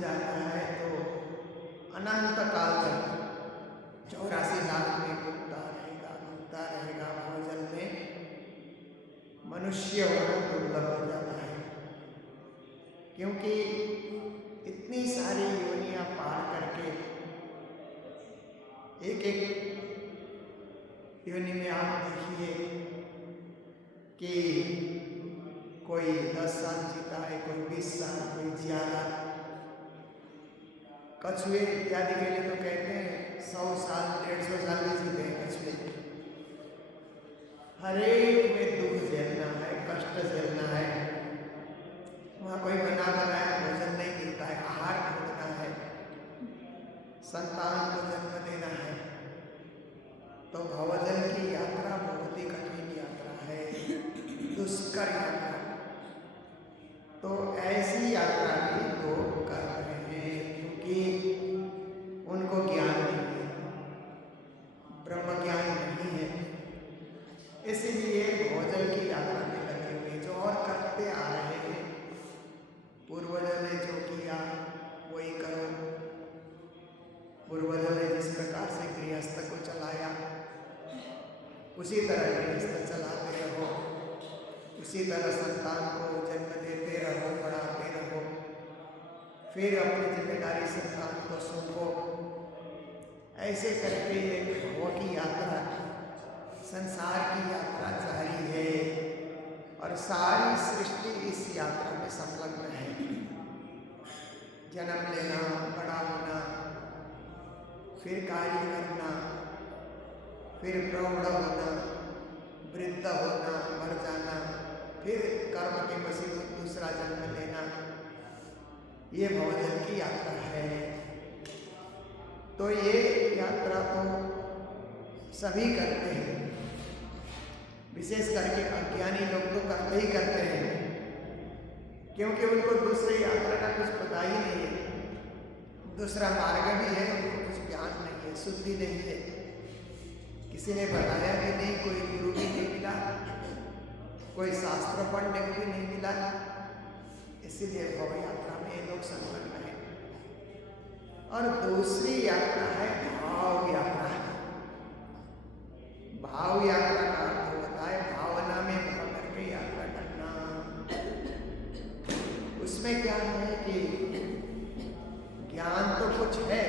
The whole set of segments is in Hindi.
जाता है तो अनंत काल तक 84 लाख में घूमता रहेगा भवजल में। मनुष्य होना दुर्लभ हो जाता है, क्योंकि इतनी सारी योनियां पार करके एक एक योनि में आप देखिए कि कोई 10 साल जीता है, कोई 20 साल, कोई ज्यादा। कछुए इत्यादि के लिए तो कहते हैं 100 साल 150 साल भी जीते हैं कछुए। हर एक में दुख झेलना है, कष्ट झेलना है। वहाँ कोई बना बनाया भोजन नहीं मिलता है, आहार ढूंढना है, संतान को जन्म देना है। तो भवजल की यात्रा बहुत ही कठिन यात्रा है, दुष्कर यात्रा। तो ऐसी यात्रा भी लोग कर रहे हैं, क्योंकि उनको ज्ञान नहीं है, ब्रह्म ज्ञान नहीं है, इसलिए भवजल की यात्रा में लगे हुए जो और करते आ रहे हैं। पूर्वजों ने जो किया वही करो। पूर्वजों ने जिस प्रकार से गृहस्थ को चलाया उसी तरह गृहस्थ चलाते रहो, उसी तरह संतान को जन्म देते रहो, पढ़ाते रहो, फिर अपनी जिम्मेदारी संतान को सौंपो। ऐसे करके एक भव की यात्रा, संसार की यात्रा जारी है और सारी सृष्टि इस यात्रा में संलग्न है। जन्म लेना, बड़ा होना, फिर कार्य करना, फिर प्रौढ़ होना, वृद्ध होना, मर जाना, फिर कर्म के वशीभूत दूसरा जन्म लेना, ये भवजल की यात्रा है। तो ये यात्रा तो सभी करते हैं, विशेष करके अज्ञानी लोग तो करते ही करते हैं, क्योंकि उनको दूसरे यात्रा का कुछ पता ही नहीं है, दूसरा मार्ग भी है, उनको कुछ ज्ञान नहीं है, शुद्धि नहीं है, किसी ने बताया भी नहीं, कोई गुरु भी नहीं मिला, कोई शास्त्र पढ़ने को भी नहीं मिला। इसीलिए भव यात्रा में ये लोग संलग्न है। और दूसरी यात्रा है भाव यात्रा। भाव यात्रा का अर्थ होता है भावना में भाव करके यात्रा करना। उसमें क्या है कि ज्ञान तो कुछ है,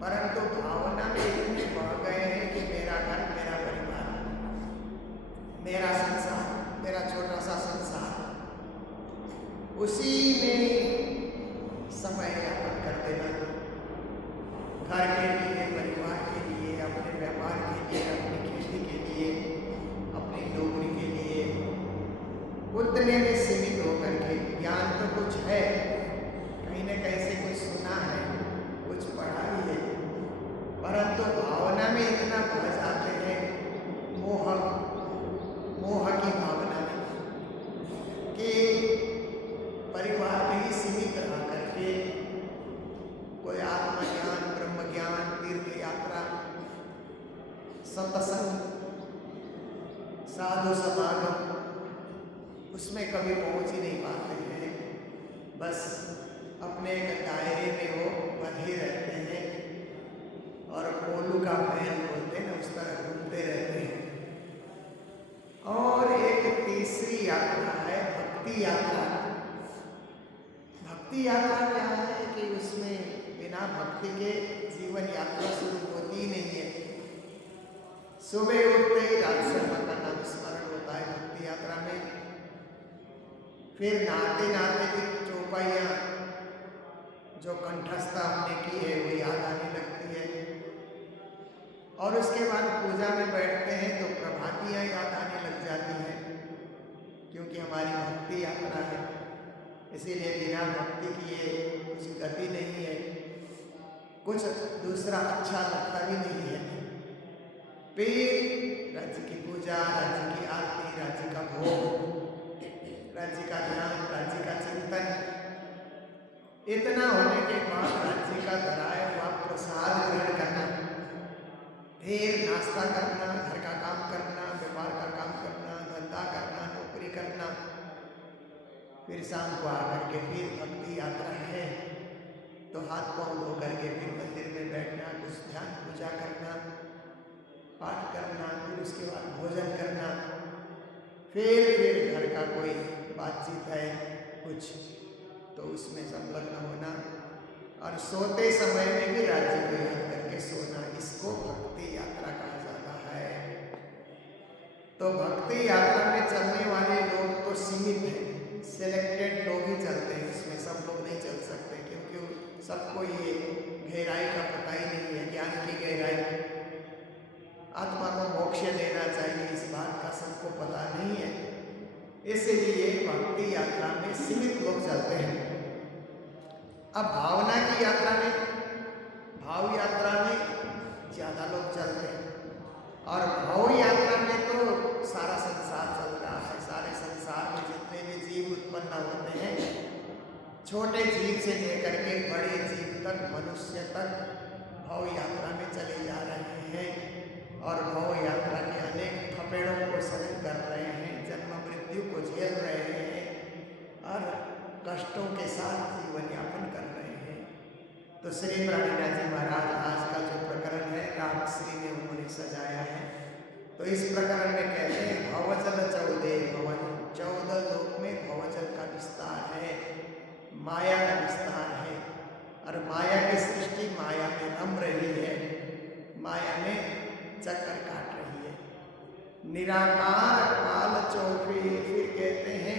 परंतु भावना में इतने बढ़ गए हैं कि मेरा घर, मेरा परिवार, मेरा संसार, मेरा छोटा सा संसार, उसी में समय यापन कर देना। घर के लिए, परिवार के लिए, अपने व्यापार के लिए, अपनी खेती के लिए, अपनी नौकरी के लिए, उतने में सीमित होकर के ज्ञान तो कुछ है, कहीं न कहीं से कुछ सुना है, कुछ पढ़ा भी है, परंतु भावना में इतना बढ़ जाते हैं, मोह की भावना में, कि परिवार में ही सीमित रह करके कोई आत्मज्ञान, ब्रह्म ज्ञान, तीर्थ यात्रा, सत्संग, साधु समागम, उसमें कभी पहुंच ही नहीं पाते हैं। बस अपने एक दायरे में वो बंधे रहते हैं और कोलू का महल बोलते हैं, उस तरह घूमते रहते हैं। और एक तीसरी यात्रा है भक्ति यात्रा। भक्ति यात्रा क्या है कि उसमें बिना भक्ति के जीवन यात्रा शुरू होती ही नहीं है। सुबह उठते ही राज शर्मा का नाम स्मरण होता है भक्ति यात्रा में, फिर नहाते नहाते की चौपाइयाँ जो कंठस्था हमने की है वो याद आने लगती है, और उसके बाद पूजा में बैठते हैं तो प्रभातियाँ याद आने लग जाती हैं, क्योंकि हमारी भक्ति यात्रा है। इसीलिए बिना भक्ति किए कुछ गति नहीं है, कुछ दूसरा अच्छा लगता भी नहीं है। फिर राज्य की पूजा, राज्य की आरती, राज्य का भोग, राज्य का ध्यान, राज्य का चिंतन, इतना होने के बाद राज्य का धराया हुआ प्रसाद ग्रहण करना, फिर नाश्ता करना, घर का काम करना, व्यापार का काम करना, धंधा करना, नौकरी करना, फिर शाम को आकर के फिर भक्ति यात्रा है तो हाथ पाँव धो करके फिर मंदिर में बैठना, कुछ ध्यान पूजा करना, पाठ करना, फिर उसके बाद भोजन करना, फिर घर का कोई बातचीत है कुछ तो उसमें संलग्न होना और सोते समय में भी राज्य को याद करके सोना, इसको भक्ति यात्रा कहा जाता है। तो भक्ति यात्रा में चलने वाले लोग तो सीमित हैं, सिलेक्टेड लोग ही चलते हैं, इसमें सब लोग नहीं चल सकते क्योंकि सबको ये गहराई का पता ही नहीं है, ज्ञान की गहराई, आत्मा को मोक्ष देना चाहिए इस बात का सबको पता नहीं है, इसलिए भक्ति यात्रा में सीमित लोग चलते हैं। अब भावना की यात्रा में, भाव यात्रा में ज़्यादा लोग चलते हैं और भाव यात्रा में तो सारा संसार चल रहा है। सारे संसार में जितने भी जीव उत्पन्न होते हैं, छोटे जीव से लेकर के बड़े जीव तक, मनुष्य तक भाव यात्रा में चले जा रहे हैं और भाव यात्रा के अनेक थपेड़ों को सहन कर रहे हैं, जन्म मृत्यु को झेल रहे हैं और कष्टों के साथ जीवन यापन कर रहे हैं। तो श्री प्राणीनाथ जी महाराज आज का जो प्रकरण है रागश्री में उन्होंने सजाया है, तो इस प्रकरण में कहते हैं भवजल 14 भवन, 14 लोक में भवजल का विस्तार है, माया का विस्तार है और माया की सृष्टि माया में रम रही है, माया में चक्कर काट रही है। निराकार काल चौफी, फिर कहते हैं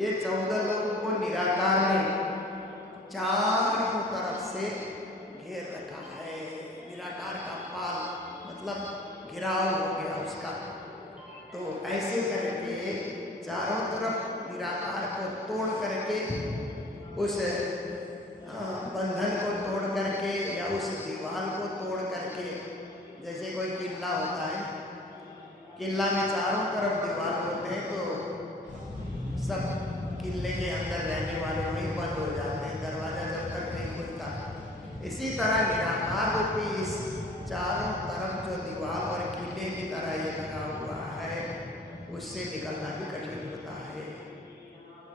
ये 14 लोगों को निराकार ने चारों तरफ से घेर रखा है। निराकार का पाल मतलब घिराव हो गया उसका, तो ऐसे करके चारों तरफ निराकार को तोड़ करके, उस बंधन को तोड़ करके या उस दीवार को तोड़ करके, जैसे कोई किला होता है, किला में चारों तरफ दीवार होते हैं तो सब किले के अंदर रहने वाले वहीं बंद हो जाते हैं, दरवाजा जब तक नहीं खुलता। इसी तरह निराकार रूपी इस चारों तरफ जो दीवार और किले की तरह ये लगा हुआ है, उससे निकलना भी कठिन होता है।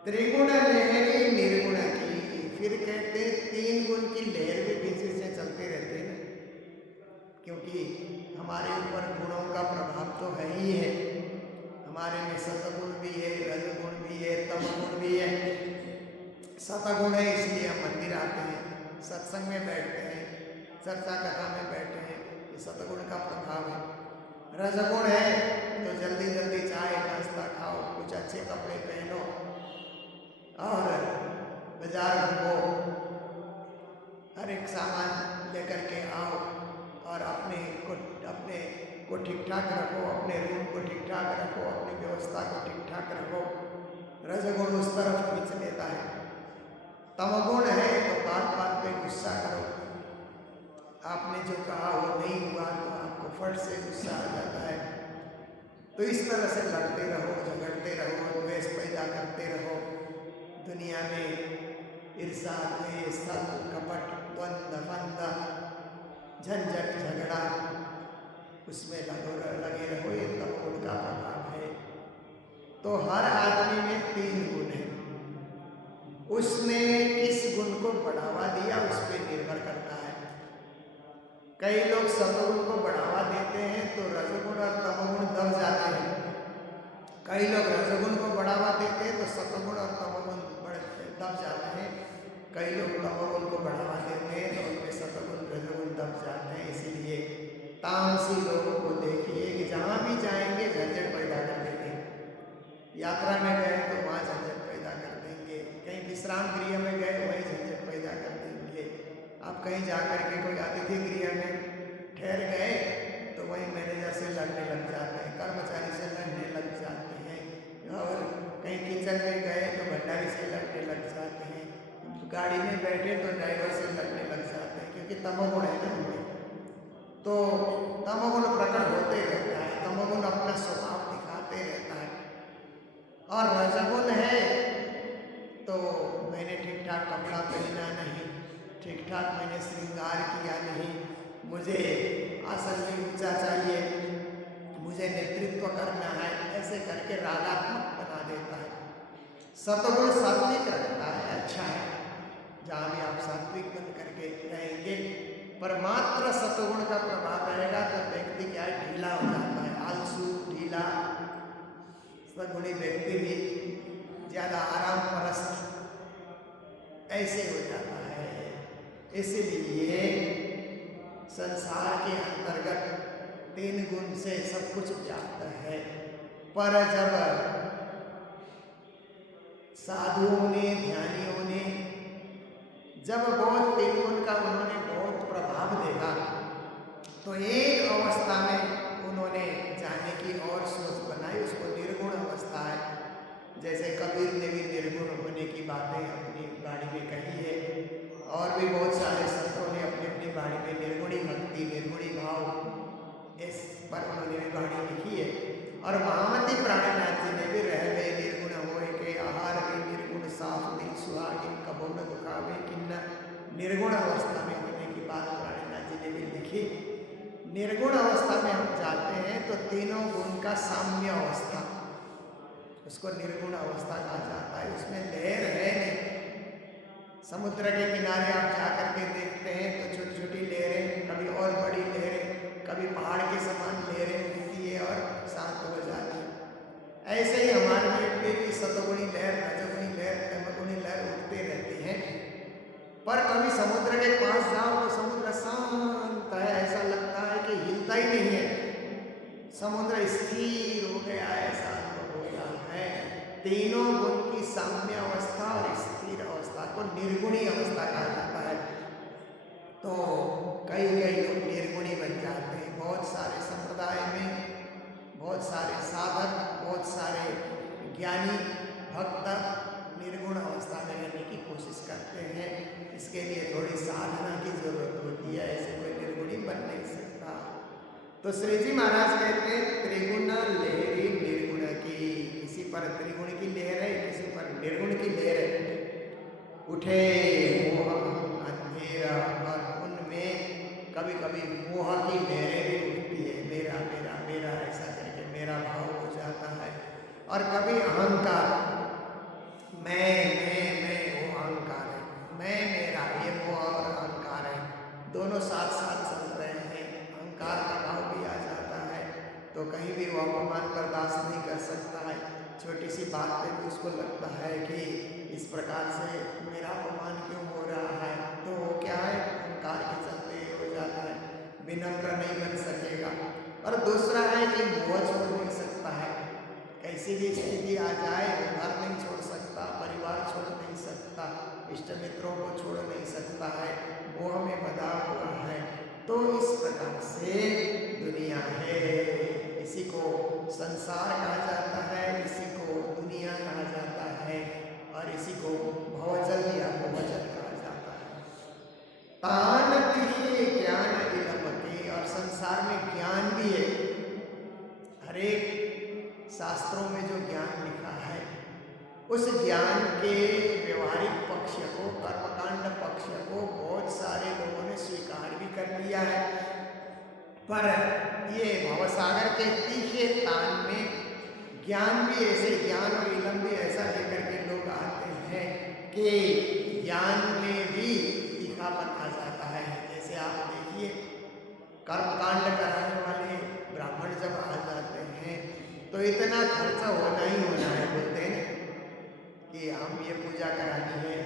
त्रिगुण लहरी निर्गुण की, फिर कहते 3 गुण की लहर भी बीच से चलते रहते हैं, क्योंकि हमारे ऊपर गुणों का प्रभाव तो है ही है। हमारे में सतगुण भी है, रजगुण भी है, तमगुण भी है। सतगुण है इसलिए हम मंदिर आते हैं, सत्संग में बैठते हैं, चर्चा कथा में बैठे हैं, ये सतगुण का प्रभाव है। रजगुण है तो जल्दी जल्दी चाय नाश्ता खाओ, कुछ अच्छे कपड़े पहनो और बाजार घूमो, हर एक सामान लेकर के आओ और अपने को ठीक ठाक रखो, अपने रूम को ठीक ठाक रखो, अपनी व्यवस्था को ठीक ठाक रखो। रजगुण उस तरफ खींच लेता है। तमगुण है तो बात बात पे गुस्सा करो, आपने जो कहा वो नहीं हुआ तो आपको फट से गुस्सा आ जाता है। तो इस तरह से लड़ते रहो, झगड़ते रहो, द्वेष पैदा करते रहो, दुनिया में ईर्ष्या, द्वेष, छल, कपट, द्वंद्व, फंदा, झंझट, झगड़ा, उसमें लगे रहो, ये तमगुण का प्रभाव है। तो हर आदमी में 3 गुण है, उसने किस गुण को बढ़ावा दिया उस पर निर्भर करता है। कई लोग सतगुण को बढ़ावा देते हैं तो रजगुण और तमगुण दब जाते हैं, कई लोग रजगुण को बढ़ावा देते हैं तो सतगुण और तमगुण दब जाते हैं, कई लोग तमगुण को बढ़ावा देते हैं तो उनमें सतगुण रजगुण दब जाते हैं। इसीलिए तामसी लोगों को देखिए कि जहाँ भी जाएंगे झंझट पैदा कर देंगे, यात्रा में गए तो वहाँ झंझट पैदा कर देंगे, कहीं विश्राम गृह में गए वहीं झंझट पैदा कर देंगे। आप कहीं जाकर के कोई अतिथि गृह में ठहर गए तो वहीं मैनेजर से लड़ने लग जाते हैं, कर्मचारी से लड़ने लग जाते हैं, और कहीं किचन में गए तो भंडारी से लड़ने लग जाते हैं, गाड़ी में बैठे तो ड्राइवर से लड़ने लग जाते हैं, क्योंकि तमगुण है ना उनमें। तो तमगुण प्रकट होते रहता है, तमगुण अपना स्वभाव दिखाते रहता है। और रजगुण है तो मैंने ठीक ठाक कपड़ा पहना नहीं, ठीक ठाक मैंने श्रृंगार किया नहीं, मुझे आसन में ऊंचा चाहिए, मुझे नेतृत्व करना है, ऐसे करके रागात्मक बना देता है। सतगुण सात्विक रखता है, अच्छा है, जहाँ भी आप सात्विक बन करके रहेंगे, पर मात्र सतगुण का प्रभाव रहेगा तो व्यक्ति क्या है, ढीला हो जाता है, आलसू, ढीला। सतगुणी व्यक्ति भी ज़्यादा आराम परस्त ऐसे हो जाता है। इसलिए संसार के अंतर्गत 3 गुण से सब कुछ व्याप्त है, पर जब साधुओं ने, ध्यानियों ने जब बहुत 3 गुण का उन्होंने बहुत प्रभाव देखा, तो एक अवस्था में उन्होंने जाने की और सोच बनाई, उसको निर्गुण अवस्था है। जैसे कबीर ने भी निर्गुण होने की बातें अपनी वाणी में कही है, और भी बहुत सारे संतों ने अपनी अपनी वाणी में निर्गुणी भक्ति, निर्गुणी भाव इस पर उन्होंने भी वाणी लिखी है। और महामती प्राणनाथ जी ने भी रह गए निर्गुण होए के आहार में निर्गुण साफ दिल सुहागिन कबो न दुखावे किन्ना, निर्गुण अवस्था में होने की बात प्राणनाथ जी ने भी लिखी। निर्गुण अवस्था में हम जाते हैं तो तीनों गुण का साम्य अवस्था, उसको निर्गुण अवस्था कहा जाता है। उसमें लहर है नहीं। समुद्र के किनारे आप जाकर के देखते हैं तो छोटी छोटी लहरें, कभी और बड़ी लहरें, कभी पहाड़ के समान लहरें उठती है और शांत हो जाती है। ऐसे ही हमारे में भी सतगुणी लहर, रजगुणी लहर, तमगुणी लहर उठते रहती हैं। पर कभी समुद्र के पास जाओ तो समुद्र शांत है, ऐसा लगता है कि हिलता ही नहीं है, समुद्र स्थिर हो गया, ऐसा अनुभव होता है। तीनों गुण की साम्य अवस्था और स्थिर अवस्था को निर्गुणी अवस्था कहा जाता है। तो कई कई लोग निर्गुणी बन जाते हैं। बहुत सारे संप्रदाय में बहुत सारे साधक, बहुत सारे ज्ञानी भक्त निर्गुण अवस्था में रहने की कोशिश करते हैं। इसके लिए थोड़ी साधना की जरूरत होती है, ऐसे कोई निर्गुणी बन नहीं सकता। तो श्री जी महाराज कहते हैं त्रिगुण लहरी निर्गुण की, किसी पर त्रिगुण की लहर है, किसी पर निर्गुण की लहर है। उठे मोह अंधेरा, और उनमें कभी कभी मोह की लहरें भी उठती है, मेरा मेरा मेरा ऐसा करके मेरा भाव हो जाता है। और कभी अहंकार, मैं वो अहंकार है, मैं मेरा, ये मोह और अहंकार है, दोनों साथ साथ चल रहे हैं। अहंकार का भाव भी आ जाता है तो कहीं भी वो अपमान बर्दाश्त नहीं कर सकता है। छोटी सी बात पे भी उसको लगता है कि इस प्रकार से मेरा अपमान क्यों हो रहा है, तो क्या है, अहंकार के चलते हो जाता है, विनम्र नहीं बन सकेगा। और दूसरा है कि मोह छोड़ नहीं सकता है, कैसी भी स्थिति आ जाए वो घर नहीं छोड़ सकता, परिवार छोड़ नहीं सकता, इष्ट मित्रों को छोड़ नहीं सकता है, मोह में बंधा हुआ है। तो इस प्रकार से दुनिया है, इसी को संसार कहा जाता है, इसी को दुनिया कहा जाता है, और इसी को भवजल या भवजल कहा जाता है। तान तिहे ज्ञान इलमके, और संसार में ज्ञान भी है। हर एक शास्त्रों में जो ज्ञान लिखा है, उस ज्ञान के व्यवहारिक पक्ष को, कर्मकांड पक्ष को बहुत सारे लोगों ने स्वीकार भी कर लिया है। पर ये भवसागर के तीखे तान में ज्ञान भी ऐसे, ज्ञान और इलम भी ऐसा लेकर के लोग आते हैं कि ज्ञान में भी तीखापन आ जाता है। जैसे आप देखिए, कर्मकांड कराने वाले ब्राह्मण जब आ जाते हैं तो इतना खर्चा होना ही होना है, बोलते हैं कि हम ये पूजा करानी है,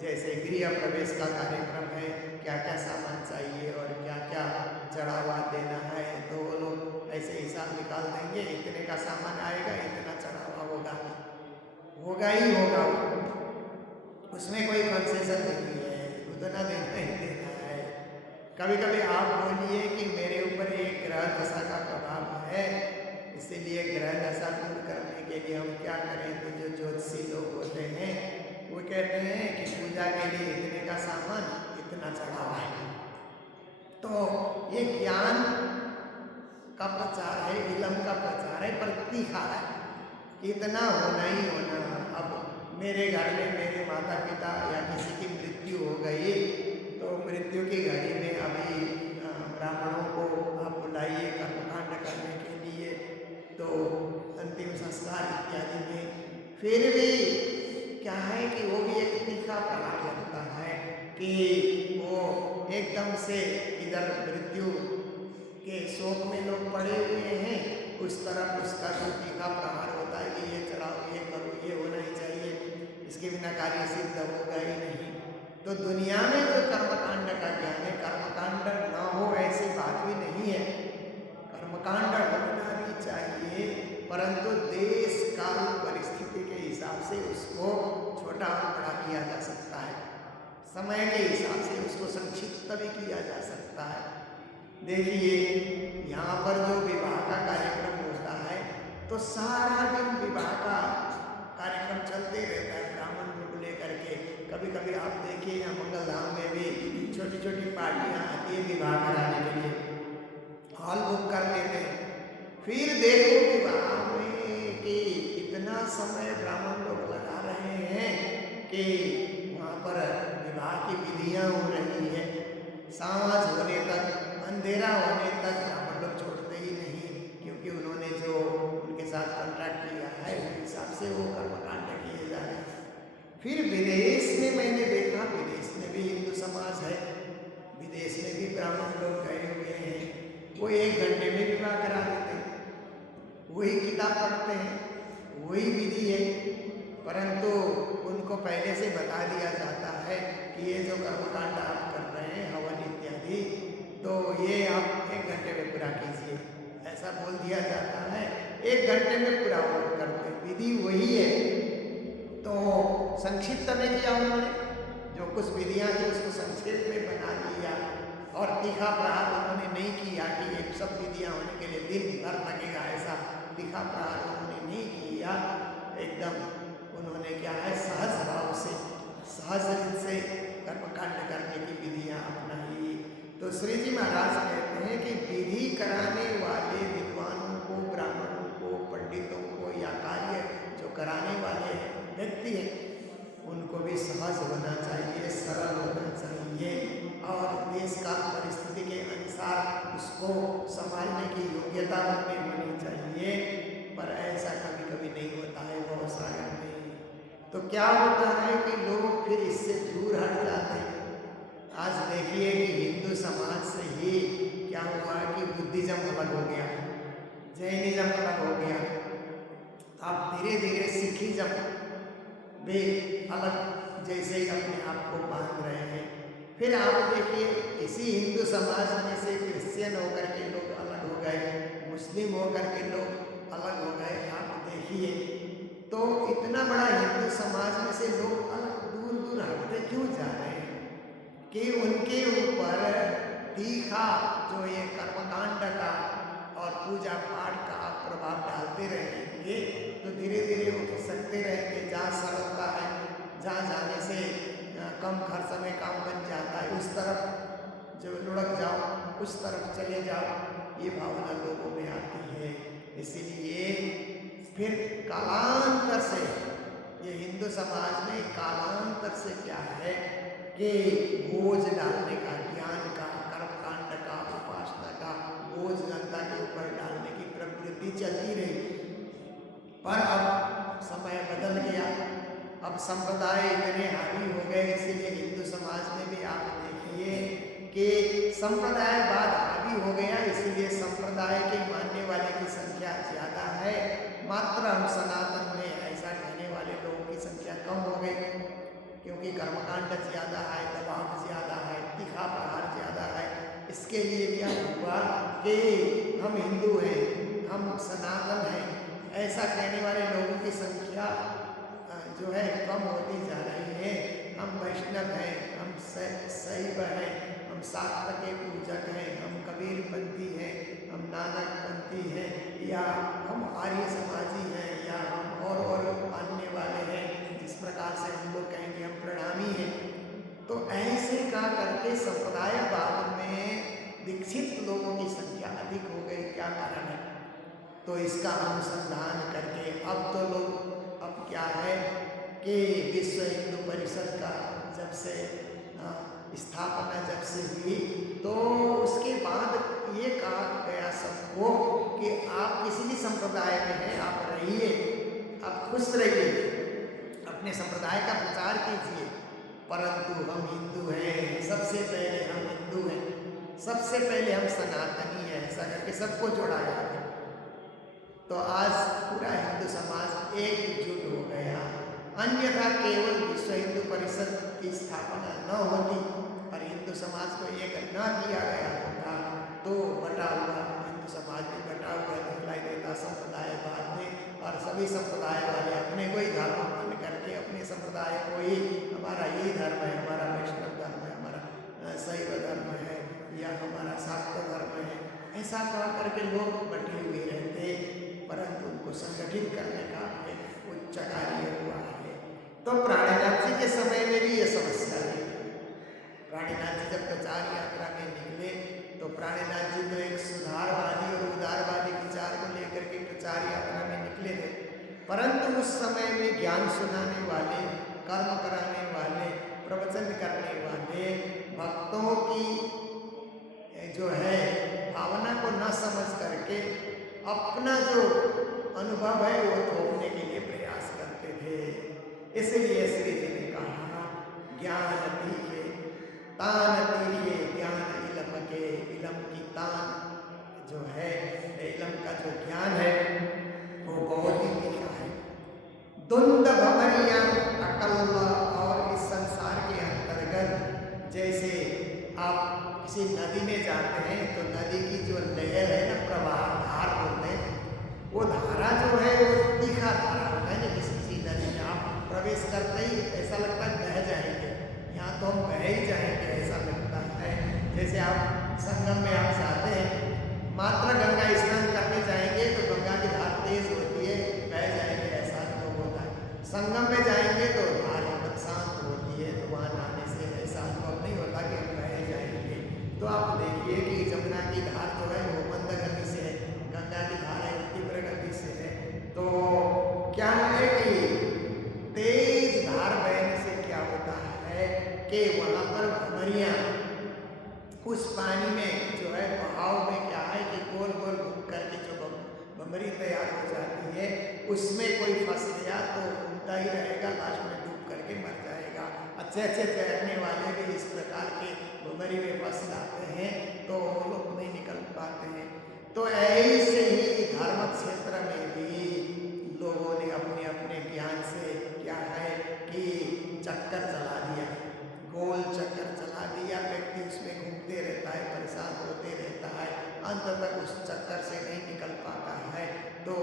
जैसे गृह प्रवेश का कार्यक्रम है, क्या क्या सामान चाहिए और क्या क्या चढ़ावा देना है, तो वो लोग ऐसे हिसाब निकाल देंगे, इतने का सामान आएगा, इतना चढ़ावा होगा, होगा ही होगा, उसमें कोई कंसेशन नहीं है, उतना देना ही देना है। कभी कभी आप बोलिए कि मेरे ऊपर एक ग्रह दशा का प्रभाव है, इसीलिए ग्रह दशा दूर करने के लिए हम क्या करें, तो जो ज्योतिषी लोग होते हैं वो कहते हैं कि पूजा के लिए इतने का सामान, इतना चढ़ावा है। तो ये ज्ञान का प्रचार है, इलम का प्रचार है, पर तीखा है, इतना होना ही होना। अब मेरे घर में मेरे माता पिता या किसी की मृत्यु हो गई तो मृत्यु की घड़ी में अभी ब्राह्मणों को आप बुलाइए कर्मकांड करने के लिए, तो अंतिम संस्कार इत्यादि में फिर भी क्या है कि वो भी एक तीखा प्रहार लगता है कि वो एकदम से इधर मृत्यु के शोक में लोग पड़े हुए हैं, उस तरफ उसका जो तीखा प्रहार होता है कि ये चढ़ाओ, ये करो, ये होना ही चाहिए, इसके बिना कार्य सिद्ध होगा ही नहीं। तो दुनिया में जो कर्मकांड का ज्ञान है, कर्मकांड ना हो ऐसी बात भी नहीं है, कर्मकांड होना भी चाहिए, परंतु देश काल परिस्थिति के हिसाब से उसको छोटा और बड़ा किया जा सकता है, समय के हिसाब से उसको संक्षिप्त भी किया जा सकता है। देखिए यहाँ पर जो विवाह का कार्यक्रम होता है तो सारा दिन विवाह का कार्यक्रम चलते रहता है, ब्राह्मण लोग लेकर के। कभी कभी आप देखिए यहाँ मंगलधाम में भी छोटी छोटी पार्टियाँ आती है विवाह कराने के लिए, हॉल बुक कर लेते हैं। फिर देखो विवाह में कि इतना समय ब्राह्मण लोग लगा रहे हैं कि वहाँ पर विवाह की विधियाँ हो रही है, सांझ होने तक, अंधेरा होने तक ब्राह्मण लोग छोड़ते ही नहीं, क्योंकि उन्होंने जो उनके साथ कॉन्ट्रैक्ट किया है उस हिसाब से वो कर्मकांड किए जा रहे हैं। फिर विदेश में मैंने देखा, विदेश में भी हिंदू समाज है, विदेश में भी ब्राह्मण लोग गए हुए हैं, वो 1 घंटे में विवाह करा देते हैं, वही किताब पढ़ते हैं, वही विधि है, परंतु उनको पहले से बता दिया जाता है कि ये जो कर्मकांड आप कर रहे हैं, हवन इत्यादि, तो ये आप 1 घंटे में पूरा कीजिए, ऐसा बोल दिया जाता है। 1 घंटे में पूरा वो करते, विधि वही है। तो संक्षिप्त में किया उन्होंने, जो कुछ विधियाँ थी उसको संक्षेप में बना लिया, और तीखा प्रहार उन्होंने नहीं किया कि ये सब विधियाँ होने के लिए दिन भर लगेगा, ऐसा तीखा प्रहार उन्होंने नहीं किया। एकदम उन्होंने क्या है, सहज भाव से, सहज रीत से कर्मकांड करने की विधियाँ अपनाई। तो श्री जी महाराज कहते हैं कि विधि कराने वाले विद्वानों को, ब्राह्मणों को, पंडितों को या कार्य जो कराने वाले व्यक्ति हैं उनको भी सहज होना चाहिए, सरल होना चाहिए, और देश काल परिस्थिति के अनुसार उसको संभालने की योग्यता उनमें होनी चाहिए। पर ऐसा कभी कभी नहीं होता है बहुत सागर में। तो क्या होता है कि लोग फिर इससे दूर हट जाते हैं। आज देखिए कि हिंदू समाज से ही क्या हुआ कि बुद्धिज्म अलग हो गया, जैनिज्म अलग हो गया, अब धीरे धीरे सिखिज्म भी अलग जैसे ही अपने आप को बांध रहे हैं। फिर आप देखिए इसी हिंदू समाज में से क्रिश्चियन होकर के लोग अलग हो गए, मुस्लिम होकर के लोग अलग हो गए। आप देखिए तो इतना बड़ा हिंदू समाज में से लोग अलग दूर दूर हटते क्यों जा रहे हैं कि उनके ऊपर तीखा जो ये कर्मकांड का और पूजा पाठ का आप प्रभाव डालते रहेंगे तो धीरे धीरे वो खिसकते रहेंगे। जहाँ सरलता है, जहाँ जाने से कम खर्च में काम बन जाता है, उस तरफ जो लुढ़क जाओ, उस तरफ चले जाओ, ये भावना लोगों में आती है। इसीलिए फिर कालांतर से ये हिंदू समाज में कालांतर से क्या है कि बोझ डालने का, ज्ञान का, कर्मकांड का, उपासना का बोझ जनता के ऊपर डालने की प्रवृत्ति चलती रही। पर अब समय बदल गया, अब संप्रदाय इतने हावी हो गए, इसीलिए हिंदू समाज में भी आप देखिए कि संप्रदायवाद हावी हो गया, इसीलिए संप्रदाय के मानने वाले की संख्या ज़्यादा है, मात्र हम सनातन में ऐसा कहने वाले लोगों की संख्या कम हो गई, क्योंकि कर्मकांड ज़्यादा है, दबाव ज़्यादा है, तीखा प्रहार ज़्यादा है। इसके लिए क्या हुआ कि हम हिंदू हैं, हम सनातन हैं, ऐसा कहने वाले लोगों की संख्या जो है कम होती जा रही है। हम वैष्णव हैं, हम शैव हैं, हम शाक्त के पूजक हैं, हम कबीरपंथी हैं, हम नानकपंथी हैं, या हम आर्य समाजी हैं, या हम और मानने वाले हैं, जिस प्रकार से हम लोग कहेंगे हम प्रणामी हैं। तो ऐसे का करके संप्रदायवाद में दीक्षित लोगों की संख्या अधिक हो गई। क्या कारण है? तो इसका अनुसंधान करके अब तो लोग, अब क्या है कि विश्व हिंदू परिषद का जब से स्थापना जब से हुई तो उसके बाद ये कहा गया सबको कि आप किसी भी संप्रदाय में हैं, आप रहिए, आप खुश रहिए, अपने अपने संप्रदाय का प्रचार कीजिए, परंतु हम हिंदू हैं, सबसे पहले हम हिंदू हैं, सबसे पहले हम सनातनी हैं, ऐसा करके सबको जोड़ाया है। तो आज पूरा हिंदू समाज एकजुट हो गया। अन्यथा केवल विश्व हिंदू परिषद की स्थापना न होती और हिंदू समाज को एक न किया गया होता तो बटा हुआ हिंदू समाज भी बटा हुआ दिखलाई देता संप्रदायवाद में, और सभी संप्रदाय वाले अपने को ही धर्म मान करके अपने संप्रदाय को ही हमारा यही धर्म है, हमारा वैष्णव धर्म है, हमारा शैव धर्म है या हमारा शाक्त धर्म है, ऐसा कह करके लोग बटे हुए रहते, परंतु उनको संगठित करने का एक उच्च कार्य हुआ है। तो प्राणनाथ जी के समय में भी ये समस्या थी। प्राणनाथ जी जब प्रचार यात्रा में निकले तो प्राणनाथ जी तो एक सुधारवादी और उदारवादी विचार को लेकर के प्रचार यात्रा में निकले थे, परंतु उस समय में ज्ञान सुनाने वाले, कर्म कराने वाले, प्रवचन करने वाले भक्तों की जो है भावना को न समझ करके अपना जो अनुभव है वो थोपने के लिए प्रयास करते थे। इसलिए श्री जी ने कहा ज्ञान तीखे तान तीखे, ज्ञान इलम के, इलम की तान जो है, इलम का जो ज्ञान है वो बहुत ही तीखा है। दुंद भमरिया अकल, और इस संसार के अंतर्गत जैसे आप किसी नदी में जाते हैं तो नदी की जो लहर है ना, प्रवाह धार बोलते हैं, वो धारा जो है वो तीखा धारा होता है ना। किसी नदी में आप प्रवेश करते ही ऐसा लगता है बह जाएंगे, यहाँ तो हम बह ही जाएंगे ऐसा लगता है। जैसे आप संगम में आप जाते हैं, मात्र गंगा स्नान करने जाएंगे तो गंगा की धार तेज होती है, बह जाएंगे ऐसा अनुभव होता है। संगम में जाएंगे तो धार एकदम शांत होती है, तो वहाँ नहाने से ऐसा अनुभव नहीं होता कि हम बह जाएंगे। तो आप देखिए कि जमुना की धार जो है वो मंद गति से है, गंगा की धार है तीव्र गति से है। तो क्या है कि तेज धार बहने से क्या होता है कि वहाँ पर भंवरियाँ उस पानी में जो है बहाव में क्या है कि गोल गोल घूम करके जो भंवरी तैयार हो जाती है, उसमें कोई फंस गया तो घूमता ही रहेगा, लास्ट में डूब करके मर जाएगा। अच्छे अच्छे तैरने वाले भी इस प्रकार के भंवरी में फंस जाते हैं तो वो लोग नहीं निकल पाते हैं। तो ऐसे ही धर्म क्षेत्र में भी लोगों ने अपने अपने ज्ञान से क्या है कि चक्कर चला दिया, गोल चक्कर चला दिया, व्यक्ति उसमें घूमते रहता है, परेशान होते रहता है, अंत तक उस चक्कर से नहीं निकल पाता है। तो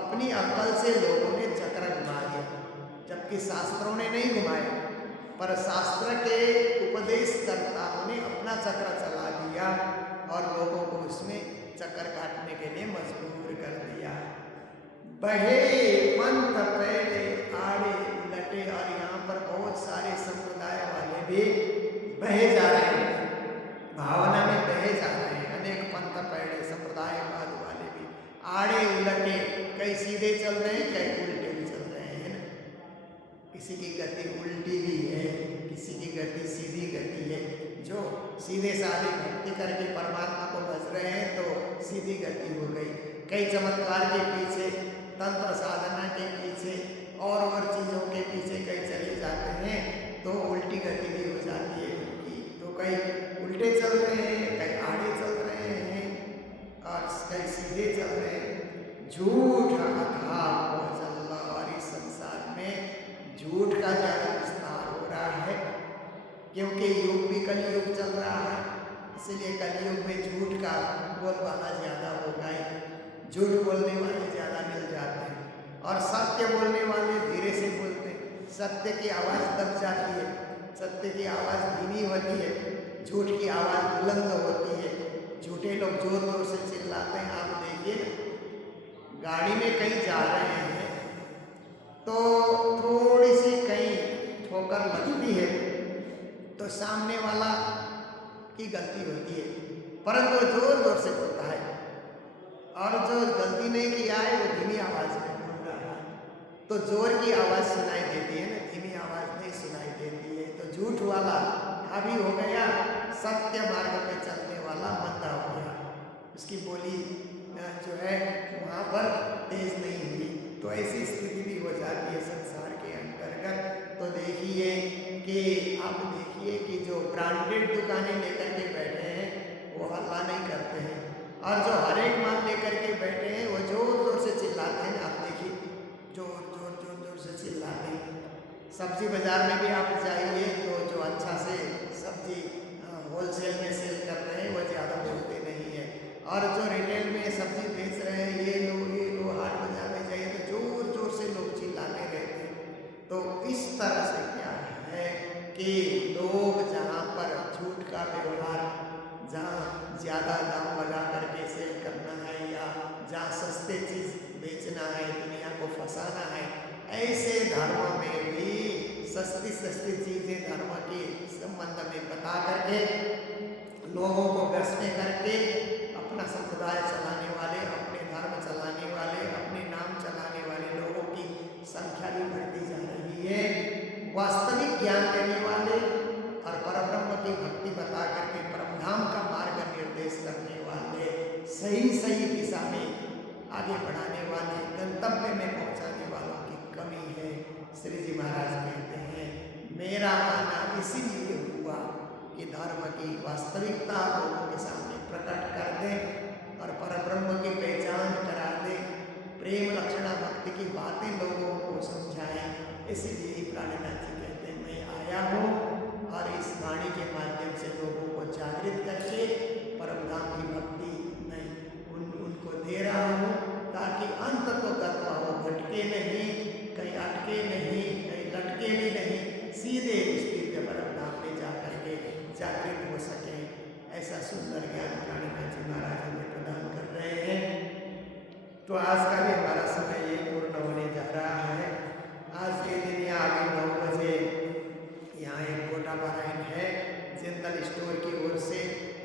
अपनी अकल से लोगों ने चक्र घुमा दिया, जबकि शास्त्रों ने नहीं घुमाया, पर शास्त्र के उपदेशकर्ताओं ने अपना चक्र चला दिया और लोगों को उसमें चक्कर काटने के लिए मजबूर कर दिया। बहे पंथ पैरे आड़े उलटे, और यहाँ पर बहुत सारे संप्रदाय वाले भी बहे जा रहे हैं, भावना में बहे जा रहे हैं। अनेक पंथ पैरे संप्रदायवाद वाले भी आड़े उलटे, कई सीधे चल रहे हैं, कई उल्टे भी चल रहे हैं ना। किसी की गति उल्टी भी है, किसी की गति सीधी गति है। जो सीधे साधे भक्ति करके परमात्मा को भज रहे हैं तो सीधी गति हो गई, कई चमत्कार के पीछे, तंत्र साधना के पीछे और चीज़ों के पीछे कई चले जाते हैं तो उल्टी गति भी हो जाती है उनकी। तो कई उल्टे चल रहे हैं, कई आड़े चल रहे हैं और कई सीधे चल रहे हैं। झूठ अथाह चल, और इस संसार में झूठ का ज़्यादा विस्तार हो रहा है, क्योंकि युग भी कलयुग चल रहा है, इसलिए कलयुग में झूठ का बोलबाला ज़्यादा होगा ही। झूठ बोलने वाले ज़्यादा मिल जाते हैं और सत्य बोलने वाले धीरे से बोलते हैं। सत्य की आवाज़ दब जाती है, सत्य की आवाज़ धीमी होती है, झूठ की आवाज़ बुलंद होती है। झूठे लोग जोर जोर से चिल्लाते हैं। आप देखिए ना, गाड़ी में कहीं जा रहे हैं तो थोड़ी सी कहीं ठोकर लगती है तो सामने वाला की गलती होती है, परंतु जोर जोर से बोलता है, और जो गलती नहीं किया है वो धीमी आवाज़ में बोल रहा है। तो जोर की आवाज़ सुनाई देती है ना, धीमी आवाज़ नहीं सुनाई देती है। तो झूठ वाला हावी हो गया, सत्य मार्ग पे चलने वाला मंदा हो गया, उसकी बोली जो है वहाँ पर तेज नहीं हुई। तो ऐसी स्थिति भी हो जाती है संसार के अंतर्गत। अंतर्गत। तो देखिए कि आप देखिए कि जो ब्रांडेड दुकानें लेकर के बैठे हैं वो हल्ला नहीं करते हैं, और जो हर एक माल लेकर के बैठे हैं वो जोर जोर से चिल्लाते हैं। आप देखिए जोर जोर जोर जोर से चिल्लाते हैं। सब्जी बाजार में भी आप जाइए तो जो अच्छा से सब्जी होलसेल में सेल कर रहे हैं वो ज़्यादा बोलते नहीं है, और जो रिटेल में सब्जी बेच रहे हैं ये लो हाट बाजार में जाइए तो जोर जोर से लोग चिल्लाते रहते हैं। तो इस तरह से क्या है कि लोग जहाँ पर झूठ का व्यवहार, जहाँ ज़्यादा दाम लगा करके सेल करना है या जहाँ सस्ते चीज़ बेचना है, दुनिया को फंसाना है, ऐसे धर्म में भी सस्ती सस्ती चीज़ें धर्म के संबंध में बता करके लोगों को वश में करके अपना संप्रदाय चलाने वाले, अपने धर्म चलाने वाले, अपने नाम चलाने वाले लोगों की संख्या भी बढ़ती जा रही है। वास्तविक ज्ञान देने वाले और परब्रह्म की भक्ति बता करके परमधाम का मार्ग निर्देश करने वाले, सही दिशा में आगे बढ़ाने वाले, गंतव्य में पहुंचाने वालों की कमी है। श्री जी महाराज कहते हैं मेरा आना इसीलिए हुआ कि धर्म की वास्तविकता लोगों के सामने प्रकट कर दें और परब्रह्म की पहचान करा दें, प्रेम लक्षणा भक्ति की बातें लोगों को समझाएं। इसीलिए ही प्राणनाथ जी कहते हैं मैं आया हूँ और इस वाणी के माध्यम से लोगों को जागृत करके परमधाम की भक्ति मैं उनको दे रहा हूँ, ताकि अंत तो तत्व हो, भटके नहीं, कहीं अटके नहीं, कहीं लटके भी नहीं, सीधे इस दिव्य परमधाम में जा करके जागृत हो सके। ऐसा सुंदर ज्ञान प्राणनाथ जी महाराज हमें प्रदान कर रहे हैं। तो आज का भी हमारा समय ये पूर्ण होने जा रहा है। आज के दिन यहाँ अभी 9 बजे यहाँ एक गोटा पारायण है जिंदल स्टोर की ओर से।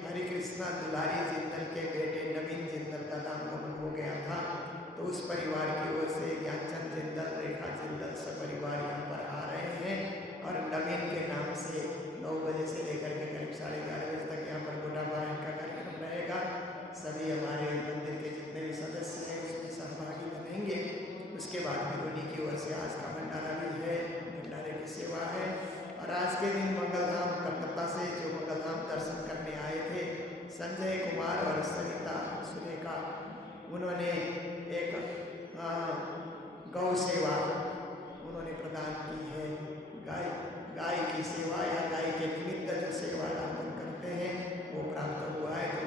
हरि कृष्णा दुलारी जिंदल के बेटे नवीन जिंदल का दाम गमन हो गया था, तो उस परिवार की ओर से ज्ञानचंद जिंदल, रेखा जिंदल सपरिवार यहाँ पर आ रहे हैं, और नवीन के नाम से 9 बजे से लेकर के करीब 11:30 बजे तक यहाँ पर गोटा पारायण का कार्यक्रम रहेगा। सभी हमारे मंदिर के जितने भी सदस्य हैं उसमें सहभागी बनेंगे। उसके बाद में उन्हीं की ओर से आज का भंडारा भी है, भंडारे की सेवा है। और आज के दिन मंगलधाम कलकत्ता से जो मंगलधाम दर्शन करने आए थे संजय कुमार और सरिता सुरेखा, उन्होंने एक गौ सेवा उन्होंने प्रदान की है। गाय की सेवा या गाय के निमित्त जो सेवा दान करते हैं वो प्राप्त हुआ है।